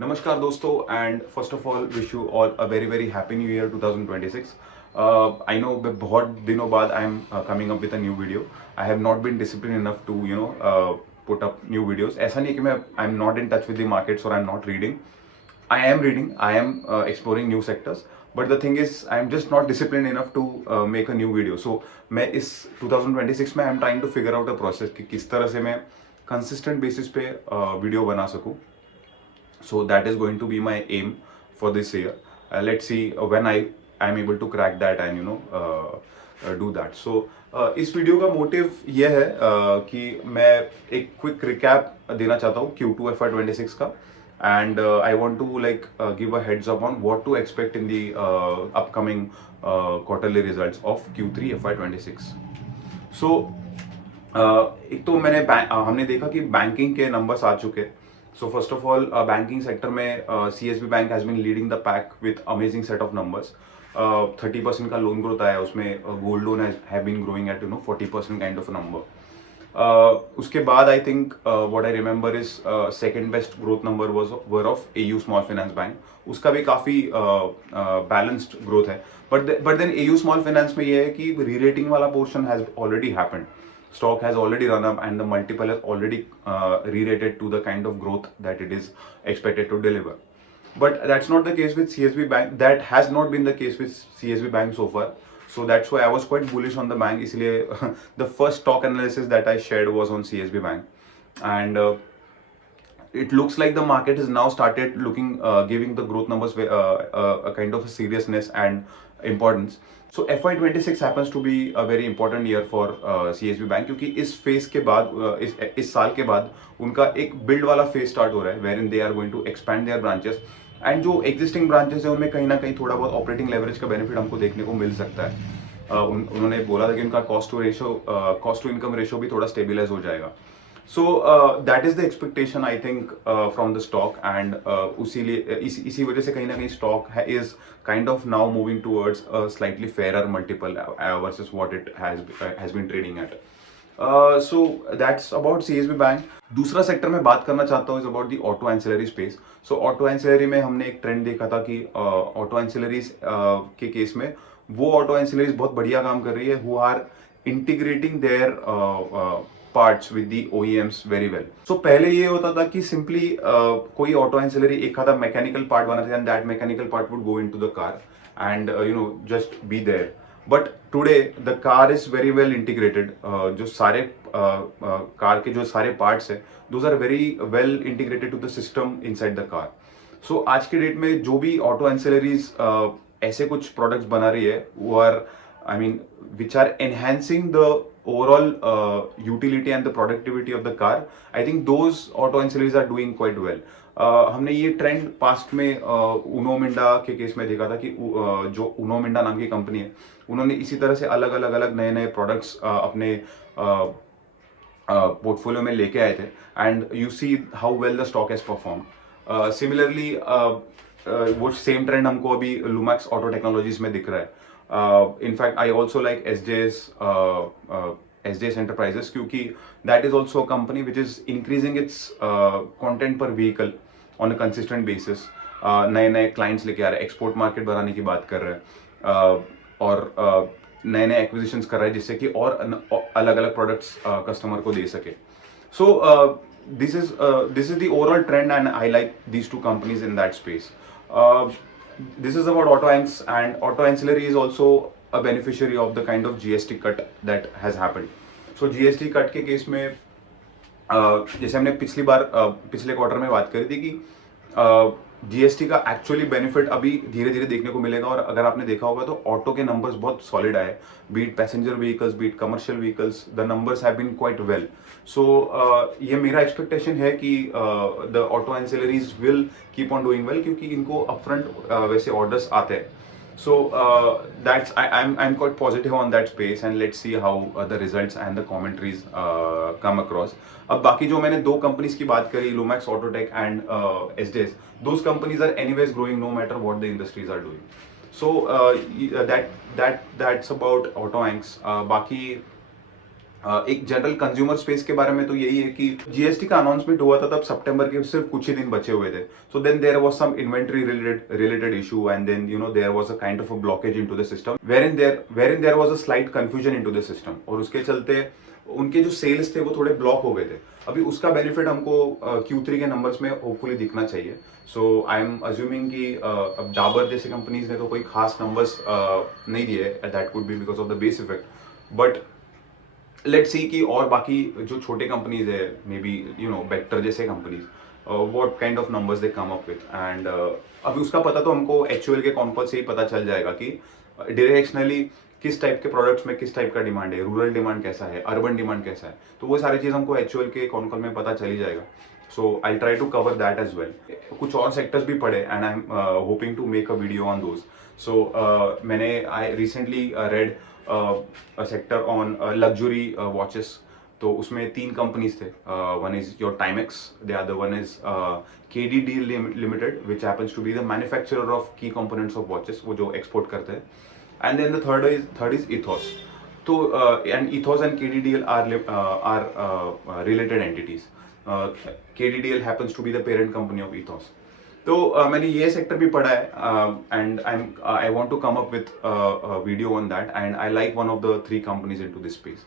नमस्कार दोस्तों and first of all wish you all a very very happy new year 2026। I know बहुत दिनों बाद I am coming up with a new video. I have not been discipline enough to put up new videos. ऐसा नहीं कि मैं I am not in touch with the markets और I am not reading. I am exploring new sectors, but the thing is, I am just not disciplined enough to make a new video. So मैं इस 2026 में I am trying to figure out a process कि किस तरह से मैं consistent basis पे video बना सकूँ. So that is going to be my aim for this year. Let's see when I am able to crack that and do that. So इस video का मोटिव ये है कि मैं एक क्विक रिकैप देना चाहता हूँ Q2 FY26 का, and I want to give a heads up on what to expect in the upcoming quarterly results of Q3 FY26. So एक तो हमने देखा कि बैंकिंग के नंबर्स आ चुके हैं. So first of all, banking sector में CSB Bank has been leading the pack with amazing set of numbers. 30% का लोन ग्रोथ आया उसमें. Gold loan have been growing at 40% kind of a number. उसके बाद I think what I remember is second best growth number were of AU small finance bank. उसका भी काफ़ी balanced growth है. But then AU small finance में ये है कि री रेटिंग वाला portion has already happened. Stock has already run up and the multiple has already re-rated to the kind of growth that it is expected to deliver. But that's not the case with CSB Bank. That has not been the case with CSB Bank so far. So that's why I was quite bullish on the bank. इसलिए the first stock analysis that I shared was on CSB Bank, and it looks like the market has now started looking giving the growth numbers a kind of a seriousness and importance. So FY26 happens to be a very important year for CSB Bank, क्योंकि इस phase के बाद इस साल के बाद उनका एक बिल्ड वाला फेज स्टार्ट हो रहा है wherein they are going to expand their branches. And जो एग्जिस्टिंग ब्रांचेस है उनमें कहीं ना कहीं थोड़ा बहुत ऑपरेटिंग लेवरेज का बेनिफिट हमको देखने को मिल सकता है. उन्होंने बोला था कि उनका कॉस्ट टू इनकम रेशो भी थोड़ा स्टेबिलाइज हो जाएगा. So that is the expectation I think from the stock, and इसी वजह से कहीं ना कहीं stock is kind of now moving towards a slightly fairer multiple versus what it has been trading at. So that's about CSB Bank. दूसरा sector में बात करना चाहता हूँ is about the auto ancillary space. So auto ancillary में हमने एक trend देखा था कि auto ancillaries के केस में वो auto ancillaries बहुत बढ़िया काम कर रही है who are integrating their parts with the OEMs very well. So पहले ये होता था कि सिंपली कोई ऑटो एंसिलरी एक आधा मैकेनिकल पार्ट बनाते and that mechanical part would go into the car and just be there. But today the car is very well integrated. जो सारे कार के जो सारे पार्ट्स है those are very well integrated to the system inside the car. So आज के date में जो भी ऑटो एंसिलरीज ऐसे कुछ प्रोडक्ट्स बना रही है वो are which are enhancing the overall utility and the productivity of the car. I think those auto ancillaries are doing quite well. हमने ये ट्रेंड पास्ट में उनो मिंडा के केस में देखा था कि जो उनो मिंडा नाम की कंपनी है उन्होंने इसी तरह से अलग नए नए प्रोडक्ट्स अपने पोर्टफोलियो में लेके आए थे and you see how well the stock has perform. Similarly वो सेम ट्रेंड हमको अभी लुमैक्स ऑटो टेक्नोलॉजीज में दिख रहा है. In fact, I also like SJS Enterprises क्योंकि that is also a company which is increasing its content per vehicle on a consistent basis. नए नए clients लेके आ रहे हैं, export market बढ़ाने की बात कर रहे हैं और नए नए acquisitions कर रहे हैं जिससे कि और अलग अलग products customer को दे सके. So this is the overall trend and I like these two companies in that space. This is about auto ancs, and auto ancillary is also a beneficiary of the kind of GST cut that has happened. So GST cut के case में जैसे हमने पिछले quarter में बात करी थी कि GST का एक्चुअली बेनिफिट अभी धीरे धीरे देखने को मिलेगा. और अगर आपने देखा होगा तो ऑटो के नंबर्स बहुत सॉलिड आए. Be it passenger vehicles, be it commercial vehicles, the numbers have been quite well. So ये मेरा एक्सपेक्टेशन है कि the auto ancillaries will keep on doing well क्योंकि इनको अपफ्रंट वैसे ऑर्डर्स आते हैं. So that's I'm quite positive on that space, and let's see how the results and the commentaries come across. अब बाकी जो मैंने दो कंपनीज की बात करी, Lumax Autotech and SJS, those companies are anyways growing no matter what the industries are doing. So that's about auto ancs. बाकी एक जनरल कंज्यूमर स्पेस के बारे में तो यही है कि जीएसटी का अनाउंसमेंट हुआ था तब सितंबर के सिर्फ कुछ ही दिन बचे हुए थे. So then there was some inventory related issue and then there was a kind of a blockage into the system wherein there was a slight confusion into the system, और उसके चलते उनके जो सेल्स थे वो थोड़े block हो गए थे. अभी उसका बेनिफिट हमको Q3 के नंबर्स में होपफुली दिखना चाहिए. सो आई एम अज्यूमिंग कि अब डाबर जैसे कंपनीज ने तो कोई खास नंबर्स नहीं दिए, that could be because of the base effect, but let's see कि और बाकी जो छोटे कंपनीज है, मे बी बेक्टर जैसे companies, what kind of numbers they come up with. And अभी उसका पता तो हमको एक्चुअल के कॉन कॉल से ही पता चल जाएगा कि डायरेक्शनली किस टाइप के प्रोडक्ट्स में किस टाइप का डिमांड है, रूरल डिमांड कैसा है, अर्बन डिमांड कैसा है, तो वो सारी चीज़ हमको एक्चुअल के कॉन कॉल में पता चल ही जाएगा. So I try to cover that as well. कुछ और सेक्टर्स भी पढ़े and I am hoping to make a video on those. So मैंने I recently read sector on luxury watches. तो उसमें 3 कंपनीज थे. One is your Timex, the other one is KDD limited which happens to be the manufacturer of key components of watches, वो जो export करते हैं. And then the third is Ethos. तो and Ethos and KDDL are related entities. KDDL happens to be the parent company of Ethos. तो मैंने ये सेक्टर भी पढ़ा है and I want to come up with video on that, and I like one of the 3 companies into this space.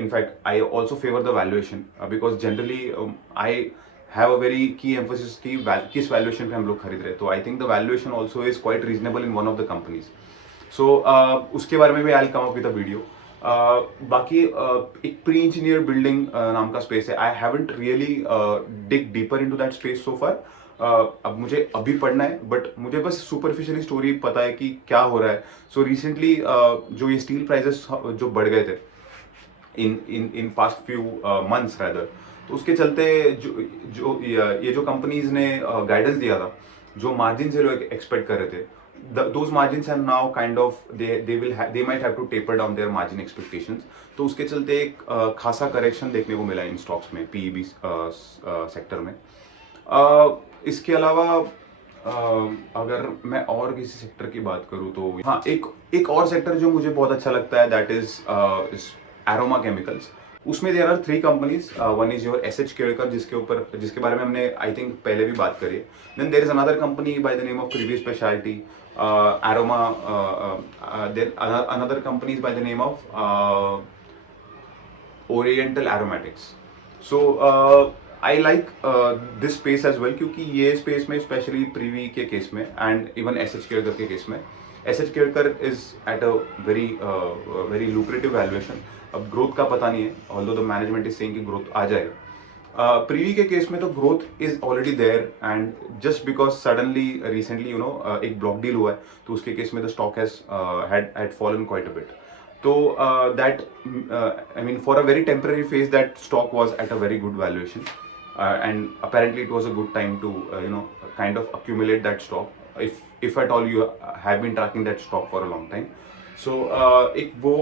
In fact, I also favor the valuation because generally I have a very key emphasis कि किस valuation पे हम लोग खरीद रहे हैं. तो I think the valuation also is quite reasonable in one of the companies. So उसके बारे में भी I'll come up with a video. बाकी एक प्री इंजीनियर बिल्डिंग नाम का स्पेस है. I haven't really dig deeper into that space so far. अब मुझे अभी पढ़ना है, बट मुझे बस सुपरफिशियली स्टोरी पता है कि क्या हो रहा है. सो रिसेंटली जो ये स्टील प्राइजेस जो बढ़ गए थे in past few months rather, तो उसके चलते ये जो कंपनीज ने गाइडेंस दिया था, जो मार्जिन से लोग एक्सपेक्ट कर रहे थे, those margins are now kind of they might have to taper down their margin expectations. तो उसके चलते एक खासा करेक्शन देखने को मिला इन स्टॉक्स में, PEB सेक्टर में. इसके अलावा अगर मैं और किसी सेक्टर की बात करूँ तो हाँ, एक और सेक्टर जो मुझे बहुत अच्छा लगता है, दैट इज एरोमा केमिकल्स. उसमें there are 3 companies. One is your SH Kelkar, जिसके बारे में हमने आई थिंक पहले भी बात करी है. Then there is another company by the name of Privi speciality aroma. Then another companies by the name of oriental aromatics. So I like this space as well, क्योंकि ये स्पेस में स्पेशली प्रीवी के case में एंड इवन SH केड़कर के case में, SH Kelkar is at a very lucrative valuation. अब growth का पता नहीं है, although the management is saying कि ग्रोथ आ जाएगा. प्रीवी के केस में तो growth is already there, and just because suddenly recently एक ब्लॉक डील हुआ है, तो उसके केस में the stock had fallen quite a bit. तो that I mean for a very temporary phase that stock was at a very good valuation, and apparently it was a good time to kind of accumulate that stock if at all you have been tracking that stock for a long time. So एक वो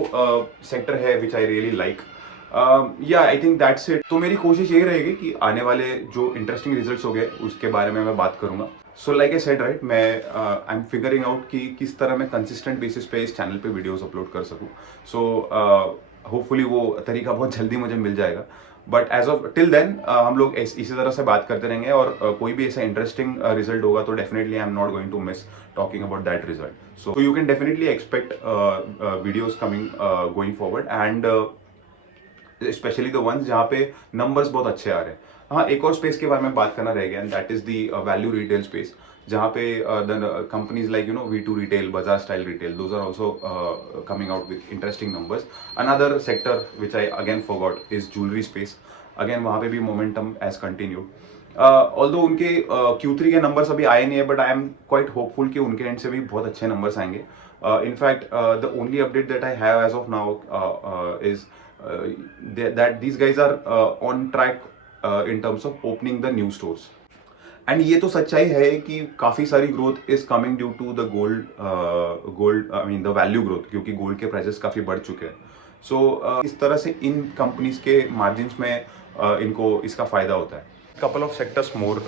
sector है विच I really like. या I think that's it. तो मेरी कोशिश यही रहेगी कि आने वाले जो इंटरेस्टिंग रिजल्ट्स हो गए उसके बारे में मैं बात करूंगा. So like I said right, मैं आई एम फिगरिंग आउट कि किस तरह मैं कंसिस्टेंट बेसिस पे इस चैनल पे वीडियोस अपलोड कर सकूं. सो होपफुली वो तरीका बहुत जल्दी मुझे मिल जाएगा. But as of till then हम लोग इसी तरह से बात करते रहेंगे, और कोई भी ऐसा इंटरेस्टिंग रिजल्ट होगा तो definitely I am not going to miss talking about that result. So you can definitely expect videos coming going forward, and especially the ones जहाँ पे numbers बहुत अच्छे आ रहे हैं. हाँ, एक और स्पेस के बारे में बात करना रह गया, and that is the value retail space, जहाँ पे the companies like V2 Retail, Bazaar Style Retail, those are also coming out with interesting numbers. Another sector which I again forgot is jewelry space. Again वहाँ पे भी momentum has continued. Although उनके Q3 के numbers अभी आए नहीं है, but I am quite hopeful कि उनके एंड से भी बहुत अच्छे नंबर्स आएंगे. In fact the only update that I have as of now is that these guys are on track in terms of opening the new stores. And ये तो सच्चाई है कि काफ़ी सारी growth is coming due to the gold I mean the value growth, क्योंकि gold के prices काफ़ी बढ़ चुके हैं. सो इस तरह से इन कंपनीज के मार्जिन्स में इनको इसका फ़ायदा होता है. Couple of sectors more.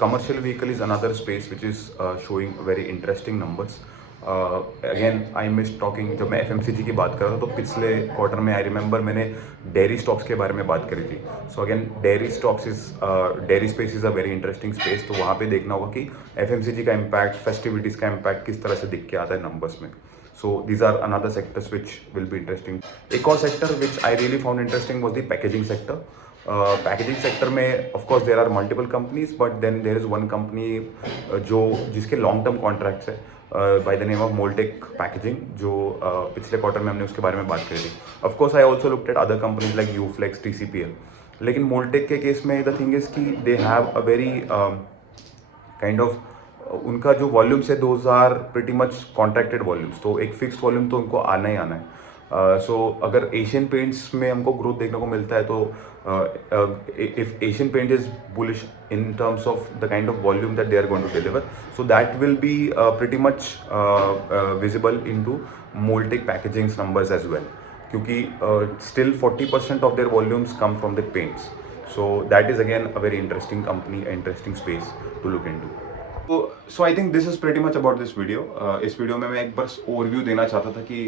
Commercial vehicle is another space which is showing very interesting numbers. Again I miss talking, जब मैं FMCG की बात कर रहा था तो पिछले क्वार्टर में आई रिमेंबर मैंने डेयरी स्टॉक्स के बारे में बात करी थी. So again dairy stocks is dairy space is a very interesting space. तो वहाँ पे देखना होगा कि FMCG का इम्पैक्ट, फेस्टिविटीज़ का इम्पैक्ट किस तरह से दिख के आता है नंबर्स में. So these are another sectors which will be interesting. एक और sector which I really found interesting was the packaging sector. Packaging sector में of course there are multiple companies, but then there is one company जो जिसके long term contracts है by the name of Moldtek packaging, जो पिछले quarter में हमने उसके बारे में बात करी थी. Of course I also looked at other companies like Uflex, TCPL. लेकिन मोल्टेक के केस में द थिंग इज़ कि they have a very kind of, उनका जो वॉल्यूम्स है those are pretty much contracted volumes. तो एक फिक्स्ड वॉल्यूम तो उनको आना ही आना है. सो अगर एशियन पेंट्स में हमको ग्रोथ देखने को मिलता है तो if Asian paint is bullish in terms of the kind of volume that they are going to deliver, so that will be pretty much visible in to Moldtek packagings numbers as well, क्योंकि still 40% of their volumes come from the paints. So that is again a very interesting company, interesting space to look into. So I think this is pretty much about this video. इस video में मैं एक बस overview देना चाहता था कि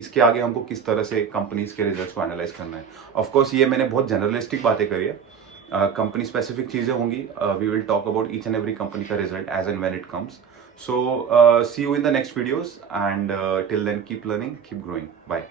इसके आगे हमको किस तरह से कंपनीज के रिजल्ट्स को एनालाइज करना है. ऑफ कोर्स ये मैंने बहुत जनरलिस्टिक बातें करी है, कंपनी स्पेसिफिक चीज़ें होंगी. We will talk about each and every company का result as and when it comes. So see you in the next videos, and till then keep learning, keep growing. Bye.